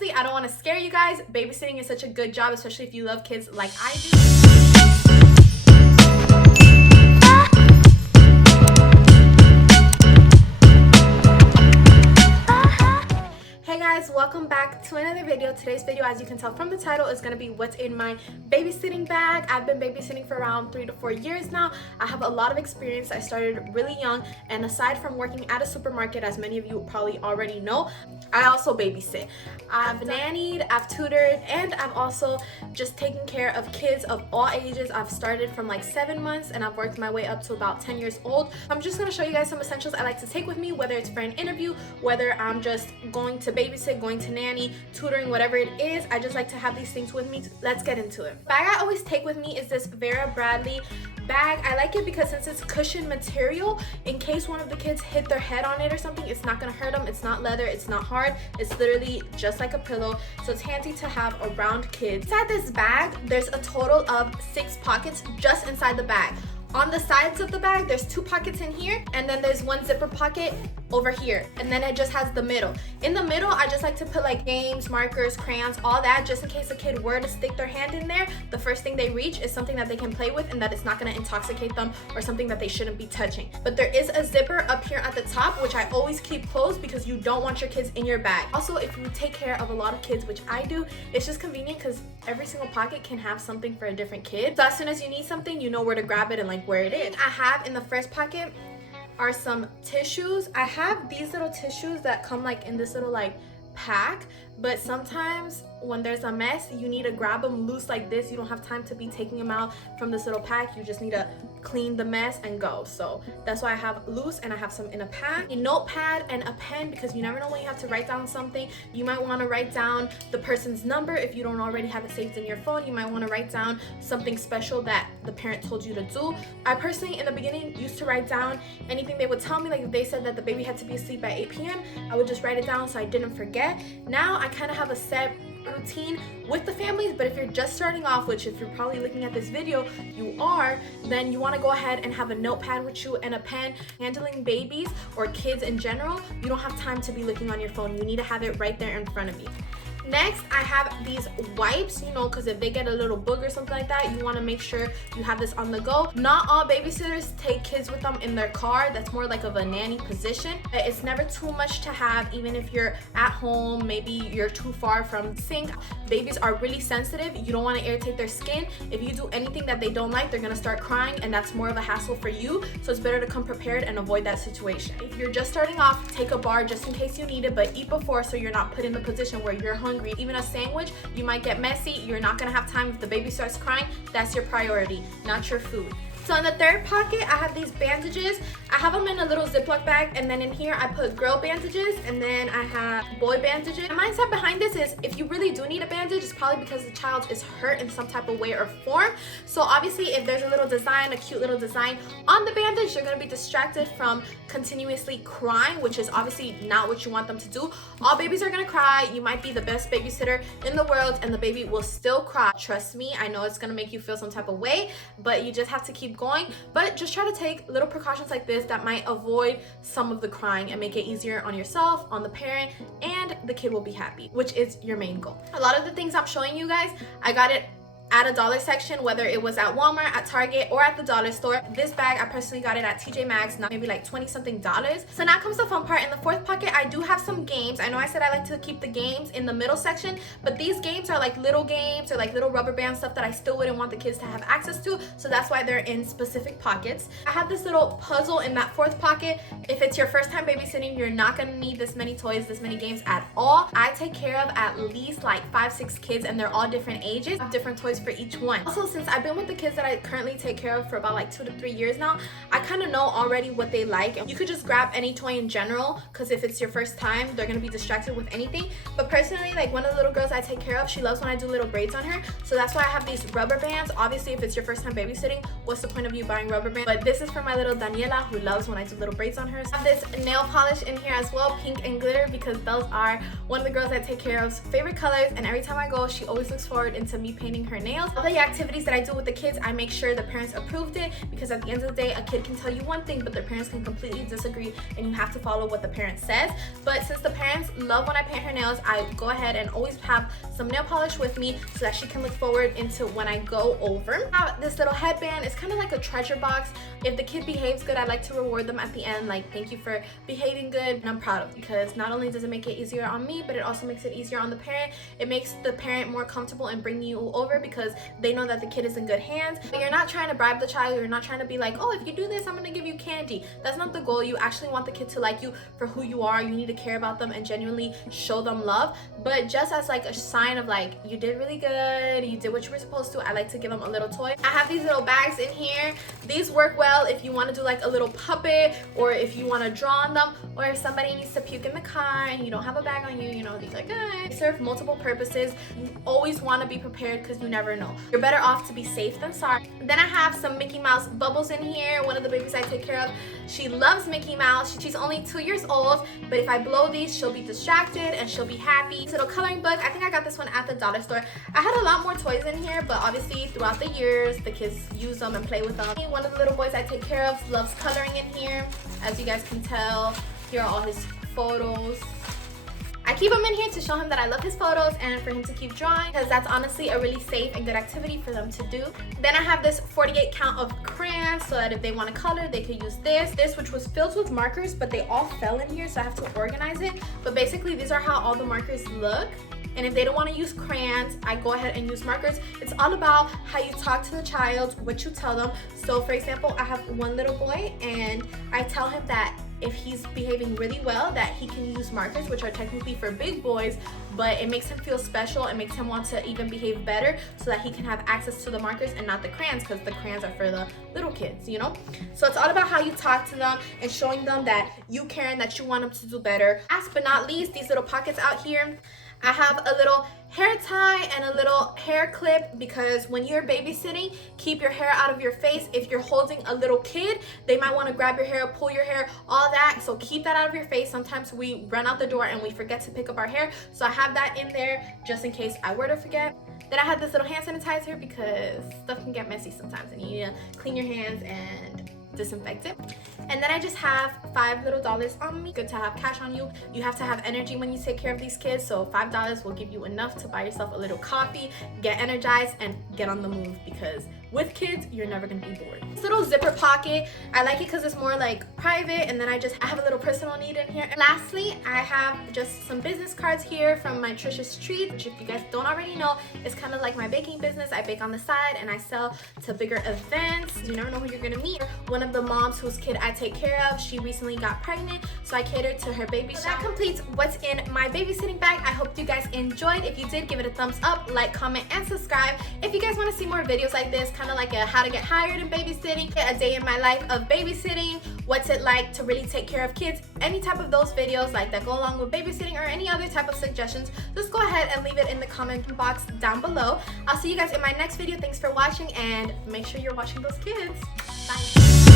honestly, I don't want to scare you guys. Babysitting is such a good job, especially if you love kids like I do. Hey guys, welcome back to another video. Today's video, as you can tell from the title, is going to be what's in my babysitting bag. I've been babysitting for around 3 to 4 years now. I have a lot of experience. I started really young, and aside from working at a supermarket, as many of you probably already know, I also babysit. I've nannied, I've tutored, and I've also just taken care of kids of all ages. I've started from like 7 months and I've worked my way up to about 10 years old. I'm just going to show you guys some essentials I like to take with me, whether it's for an interview, whether I'm just going to babysit, going to nanny, tutoring, whatever it is. I just like to have these things with me. Let's get into it. The bag I always take with me is this Vera Bradley bag. I like it because since it's cushion material, in case one of the kids hit their head on it or something, it's not gonna hurt them. It's not leather, it's not hard, it's literally just like a pillow, so it's handy to have around kids. Inside this bag, there's a total of 6 pockets just inside the bag. On the sides of the bag, there's 2 pockets in here, and then there's 1 zipper pocket over here, and then it just has the middle. In the middle, I just like to put like games, markers, crayons, all that, just in case a kid were to stick their hand in there, the first thing they reach is something that they can play with and that it's not going to intoxicate them or something that they shouldn't be touching. But there is a zipper up here at the top, which I always keep closed because you don't want your kids in your bag. Also, if you take care of a lot of kids, which I do, it's just convenient because every single pocket can have something for a different kid. So as soon as you need something, you know where to grab it and like where it is. I have in the first pocket are some tissues. I have these little tissues that come like in this little like pack, but sometimes when there's a mess, you need to grab them loose like this. You don't have time to be taking them out from this little pack. You just need to clean the mess and go. So that's why I have loose, and I have some in a pack. A notepad and a pen, because you never know when you have to write down something. You might want to write down the person's number if you don't already have it saved in your phone. You might want to write down something special that the parent told you to do. I personally, in the beginning, used to write down anything they would tell me. Like if they said that the baby had to be asleep by 8 p.m., I would just write it down so I didn't forget. Now I kind of have a set routine with the families, but if you're just starting off, which if you're probably looking at this video you are, then you want to go ahead and have a notepad with you and a pen. Handling babies or kids in general, you don't have time to be looking on your phone. You need to have it right there in front of you. Next, I have these wipes, you know, because if they get a little boog or something like that, you want to make sure you have this on the go. Not all babysitters take kids with them in their car. That's more like of a nanny position. It's never too much to have, even if you're at home, maybe you're too far from the sink. Babies are really sensitive. You don't want to irritate their skin. If you do anything that they don't like, they're going to start crying, and that's more of a hassle for you. So it's better to come prepared and avoid that situation. If you're just starting off, take a bar just in case you need it, but eat before so you're not put in the position where you're hungry. Even a sandwich, you might get messy. You're not gonna have time if the baby starts crying. That's your priority, not your food. So in the third pocket, I have these bandages. I have them in a little Ziploc bag, and then in here I put girl bandages, and then I have boy bandages. The mindset behind this is if you really do need a bandage, it's probably because the child is hurt in some type of way or form. So obviously if there's a little design, a cute little design on the bandage, you're gonna be distracted from continuously crying, which is obviously not what you want them to do. All babies are gonna cry. You might be the best babysitter in the world and the baby will still cry. Trust me, I know it's gonna make you feel some type of way, but you just have to keep going. But just try to take little precautions like this that might avoid some of the crying and make it easier on yourself, on the parent, and the kid will be happy, which is your main goal. A lot of the things I'm showing you guys, I got it at a dollar section, whether it was at Walmart, at Target, or at the dollar store. This bag, I personally got it at TJ Maxx, not maybe like 20 something dollars. So now comes the fun part. In the fourth pocket, I do have some games. I know I said I like to keep the games in the middle section, but these games are like little games or like little rubber band stuff that I still wouldn't want the kids to have access to, so that's why they're in specific pockets. I have this little puzzle in that fourth pocket. If it's your first time babysitting, you're not gonna need this many toys, this many games at all. I take care of at least like 5-6 kids, and they're all different ages. I have different toys for each one. Also, since I've been with the kids that I currently take care of for about like 2 to 3 years now, I kind of know already what they like. You could just grab any toy in general, because if it's your first time, they're gonna be distracted with anything. But personally, like one of the little girls I take care of, she loves when I do little braids on her, so that's why I have these rubber bands. Obviously, if it's your first time babysitting, what's the point of you buying rubber bands? But this is for my little Daniela, who loves when I do little braids on her. I have this nail polish in here as well, pink and glitter, because those are one of the girls I take care of's favorite colors, and every time I go, she always looks forward into me painting her nails. nails. All the activities that I do with the kids, I make sure the parents approved it, because at the end of the day, a kid can tell you one thing, but their parents can completely disagree, and you have to follow what the parent says. But since the parents love when I paint her nails, I go ahead and always have some nail polish with me so that she can look forward into when I go over. I have this little headband. It's kind of like a treasure box. If the kid behaves good, I like to reward them at the end, like, thank you for behaving good. And I'm proud of it, because not only does it make it easier on me, but it also makes it easier on the parent. It makes the parent more comfortable in bringing you over, because they know that the kid is in good hands. But you're not trying to bribe the child. You're not trying to be like, oh, if you do this, I'm gonna give you candy. That's not the goal. You actually want the kid to like you for who you are. You need to care about them and genuinely show them love. But just as like a sign of like, you did really good, you did what you were supposed to, I like to give them a little toy. I have these little bags in here. These work well if you want to do like a little puppet, or if you want to draw on them, or if somebody needs to puke in the car and you don't have a bag on you, you know, these are good. They serve multiple purposes. You always want to be prepared, because you never know. You're better off to be safe than sorry. Then I have some Mickey Mouse bubbles in here. One of the babies I take care of, she loves Mickey Mouse. She's only 2 years old, but if I blow these, she'll be distracted and she'll be happy. This little coloring book, I think I got this one at the dollar store. I had a lot more toys in here, but obviously throughout the years, the kids use them and play with them. One of the little boys I take care of loves coloring in here. As you guys can tell, here are all his photos. I keep him in here to show him that I love his photos and for him to keep drawing, because that's honestly a really safe and good activity for them to do. Then I have this 48 count of crayons, so that if they want to color, they could use this which was filled with markers, but they all fell in here, so I have to organize it. But basically, these are how all the markers look. And if they don't want to use crayons, I go ahead and use markers. It's all about how you talk to the child, what you tell them. So for example, I have one little boy, and I tell him that if he's behaving really well, that he can use markers, which are technically for big boys, but it makes him feel special. It makes him want to even behave better, so that he can have access to the markers and not the crayons, because the crayons are for the little kids, you know? So it's all about how you talk to them and showing them that you care and that you want them to do better. Last but not least, these little pockets out here. I have a little hair tie and a little hair clip, because when you're babysitting, keep your hair out of your face. If you're holding a little kid, they might want to grab your hair, pull your hair, all that. So keep that out of your face. Sometimes we run out the door and we forget to pick up our hair. So I have that in there just in case I were to forget. Then I have this little hand sanitizer, because stuff can get messy sometimes and you need to clean your hands and disinfect it. And then I just have $5 little on me. Good to have cash on you. You have to have energy when you take care of these kids, so $5 will give you enough to buy yourself a little coffee, get energized, and get on the move, because with kids, you're never gonna be bored. This little zipper pocket, I like it because it's more like private, and then I have a little personal need in here. And lastly, I have just some business cards here from my Trisha's Treats, which if you guys don't already know, it's kind of like my baking business. I bake on the side and I sell to bigger events. You never know who you're gonna meet. One of the moms whose kid I take care of, she recently got pregnant, so I catered to her baby shower. That completes what's in my babysitting bag. I hope you guys enjoyed. If you did, give it a thumbs up, like, comment, and subscribe. If you guys want to see more videos like this, kind of like a how to get hired in babysitting, a day in my life of babysitting, what's it like to really take care of kids, any type of those videos like that go along with babysitting, or any other type of suggestions, just go ahead and leave it in the comment box down below. I'll see you guys in my next video. Thanks for watching, and make sure you're watching those kids. Bye.